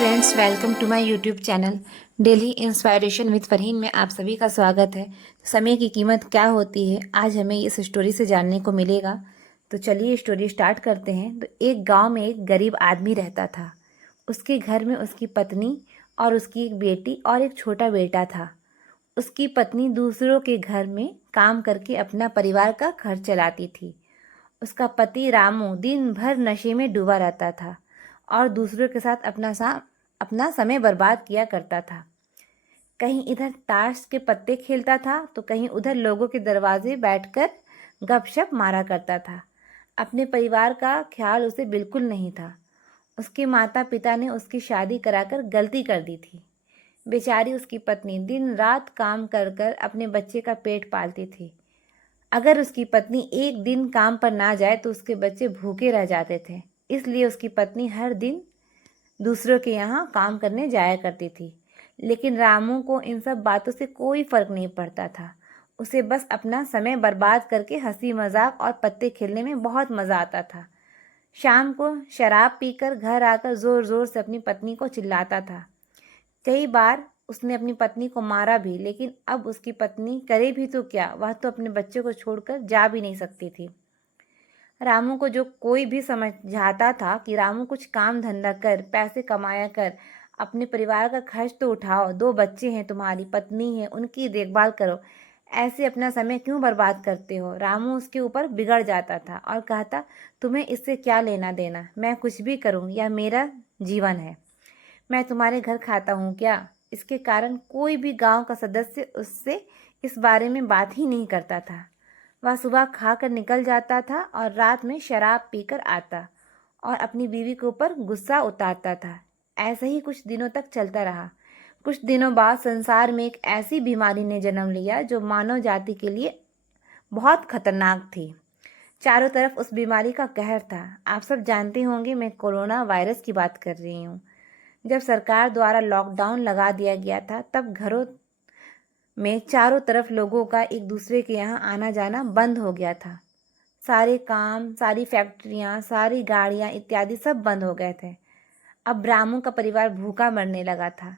Friends, welcome to my YouTube channel daily inspiration with Farheen में आप सभी का स्वागत है। समय की कीमत क्या होती है, आज हमें इस स्टोरी से जानने को मिलेगा। तो चलिए स्टोरी स्टार्ट करते हैं। तो एक गांव में एक गरीब आदमी रहता था। उसके घर में उसकी पत्नी और उसकी एक बेटी और एक छोटा बेटा था। उसकी पत्नी दूसरों के घर में काम करके अपना परिवार का खर्च चलाती थी। उसका पति रामू दिन भर नशे में डूबा रहता था और दूसरों के साथ अपना समय बर्बाद किया करता था। कहीं इधर ताश के पत्ते खेलता था तो कहीं उधर लोगों के दरवाजे बैठकर गपशप मारा करता था। अपने परिवार का ख्याल उसे बिल्कुल नहीं था। उसके माता पिता ने उसकी शादी कराकर गलती कर दी थी। बेचारी उसकी पत्नी दिन रात काम कर कर अपने बच्चे का पेट पालती थी। अगर उसकी पत्नी एक दिन काम पर ना जाए तो उसके बच्चे भूखे रह जाते थे। इसलिए उसकी पत्नी हर दिन दूसरों के यहाँ काम करने जाया करती थी। लेकिन रामू को इन सब बातों से कोई फर्क नहीं पड़ता था। उसे बस अपना समय बर्बाद करके हंसी मजाक और पत्ते खेलने में बहुत मज़ा आता था। शाम को शराब पीकर घर आकर ज़ोर ज़ोर से अपनी पत्नी को चिल्लाता था। कई बार उसने अपनी पत्नी को मारा भी, लेकिन अब उसकी पत्नी करे भी तो क्या, वह तो अपने बच्चे को छोड़कर जा भी नहीं सकती थी। रामू को जो कोई भी समझाता था कि रामू कुछ काम धंधा कर, पैसे कमाया कर, अपने परिवार का खर्च तो उठाओ, 2 बच्चे हैं, तुम्हारी पत्नी है, उनकी देखभाल करो, ऐसे अपना समय क्यों बर्बाद करते हो। रामू उसके ऊपर बिगड़ जाता था और कहता, तुम्हें इससे क्या लेना देना, मैं कुछ भी करूं, यह मेरा जीवन है, मैं तुम्हारे घर खाता हूँ क्या। इसके कारण कोई भी गांव का सदस्य उससे इस बारे में बात ही नहीं करता था। वह सुबह खाकर निकल जाता था और रात में शराब पीकर आता और अपनी बीवी के ऊपर गुस्सा उतारता था। ऐसे ही कुछ दिनों तक चलता रहा। कुछ दिनों बाद संसार में एक ऐसी बीमारी ने जन्म लिया जो मानव जाति के लिए बहुत खतरनाक थी। चारों तरफ उस बीमारी का कहर था। आप सब जानते होंगे, मैं कोरोना वायरस की बात कर रही हूँ। जब सरकार द्वारा लॉकडाउन लगा दिया गया था, तब घरों में चारों तरफ लोगों का एक दूसरे के यहाँ आना जाना बंद हो गया था। सारे काम, सारी फैक्ट्रियाँ, सारी गाड़ियाँ इत्यादि सब बंद हो गए थे। अब रामू का परिवार भूखा मरने लगा था,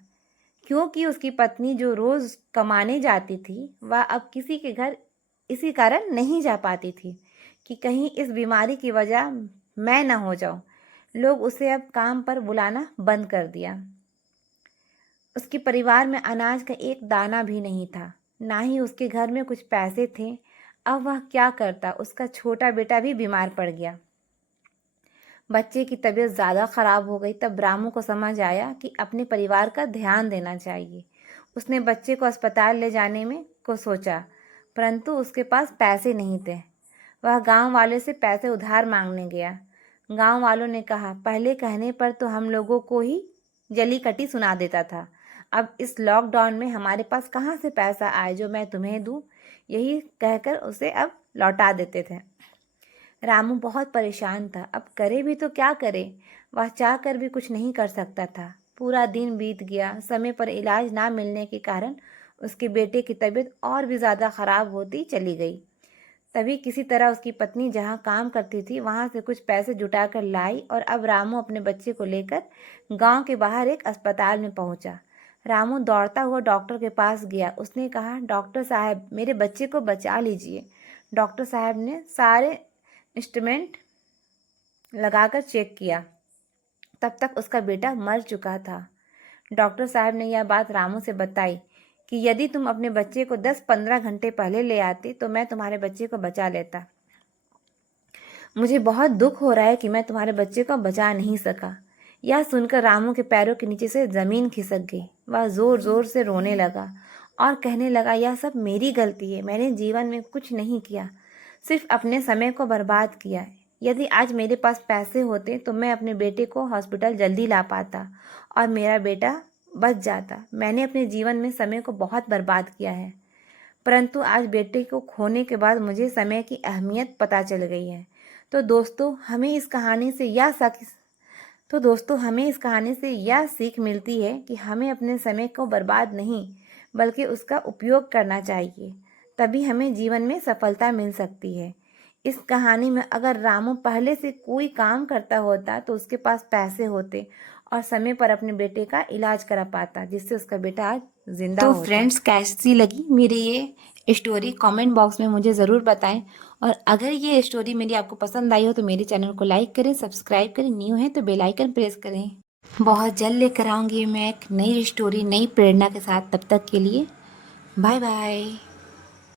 क्योंकि उसकी पत्नी जो रोज कमाने जाती थी, वह अब किसी के घर इसी कारण नहीं जा पाती थी कि कहीं इस बीमारी की वजह मैं न हो जाऊं। लोग उसे अब काम पर बुलाना बंद कर दिया। उसके परिवार में अनाज का एक दाना भी नहीं था, ना ही उसके घर में कुछ पैसे थे। अब वह क्या करता। उसका छोटा बेटा भी बीमार पड़ गया। बच्चे की तबीयत ज़्यादा ख़राब हो गई। तब रामू को समझ आया कि अपने परिवार का ध्यान देना चाहिए। उसने बच्चे को अस्पताल ले जाने में को सोचा, परंतु उसके पास पैसे नहीं थे। वह गांव वाले से पैसे उधार मांगने गया। गांव वालों ने कहा, पहले कहने पर तो हम लोगों को ही जली कटी सुना देता था, अब इस लॉकडाउन में हमारे पास कहाँ से पैसा आए जो मैं तुम्हें दूँ। यही कहकर उसे अब लौटा देते थे। रामू बहुत परेशान था। अब करे भी तो क्या करे। वह चाह कर भी कुछ नहीं कर सकता था। पूरा दिन बीत गया। समय पर इलाज ना मिलने के कारण उसके बेटे की तबीयत और भी ज़्यादा ख़राब होती चली गई। तभी किसी तरह उसकी पत्नी जहाँ काम करती थी वहाँ से कुछ पैसे जुटा कर लाई और अब रामू अपने बच्चे को लेकर गांव के बाहर एक अस्पताल में पहुँचा। रामू दौड़ता हुआ डॉक्टर के पास गया। उसने कहा, डॉक्टर साहब, मेरे बच्चे को बचा लीजिए। डॉक्टर साहब ने सारे इंस्ट्रूमेंट लगाकर चेक किया। तब तक उसका बेटा मर चुका था। डॉक्टर साहब ने यह बात रामू से बताई कि यदि तुम अपने बच्चे को 10-15 घंटे पहले ले आते तो मैं तुम्हारे बच्चे को बचा लेता। मुझे बहुत दुख हो रहा है कि मैं तुम्हारे बच्चे को बचा नहीं सका। यह सुनकर रामू के पैरों के नीचे से जमीन खिसक गई। वह जोर जोर से रोने लगा और कहने लगा, यह सब मेरी गलती है। मैंने जीवन में कुछ नहीं किया, सिर्फ अपने समय को बर्बाद किया। यदि आज मेरे पास पैसे होते तो मैं अपने बेटे को हॉस्पिटल जल्दी ला पाता और मेरा बेटा बच जाता। मैंने अपने जीवन में समय को बहुत बर्बाद किया है, परंतु आज बेटे को खोने के बाद मुझे समय की अहमियत पता चल गई है। तो दोस्तों हमें इस कहानी से यह सीख मिलती है कि हमें अपने समय को बर्बाद नहीं बल्कि उसका उपयोग करना चाहिए, तभी हमें जीवन में सफलता मिल सकती है। इस कहानी में अगर रामू पहले से कोई काम करता होता तो उसके पास पैसे होते और समय पर अपने बेटे का इलाज करा पाता, जिससे उसका बेटा आज जिंदा होता। तो फ्रेंड्स, कैसी लगी मेरी ये स्टोरी कमेंट बॉक्स में मुझे ज़रूर बताएं। और अगर ये स्टोरी मेरी आपको पसंद आई हो तो मेरे चैनल को लाइक करें, सब्सक्राइब करें, न्यू है तो बेल आइकन प्रेस करें। बहुत जल्द लेकर आऊँगी मैं एक नई स्टोरी नई प्रेरणा के साथ। तब तक के लिए बाय बाय।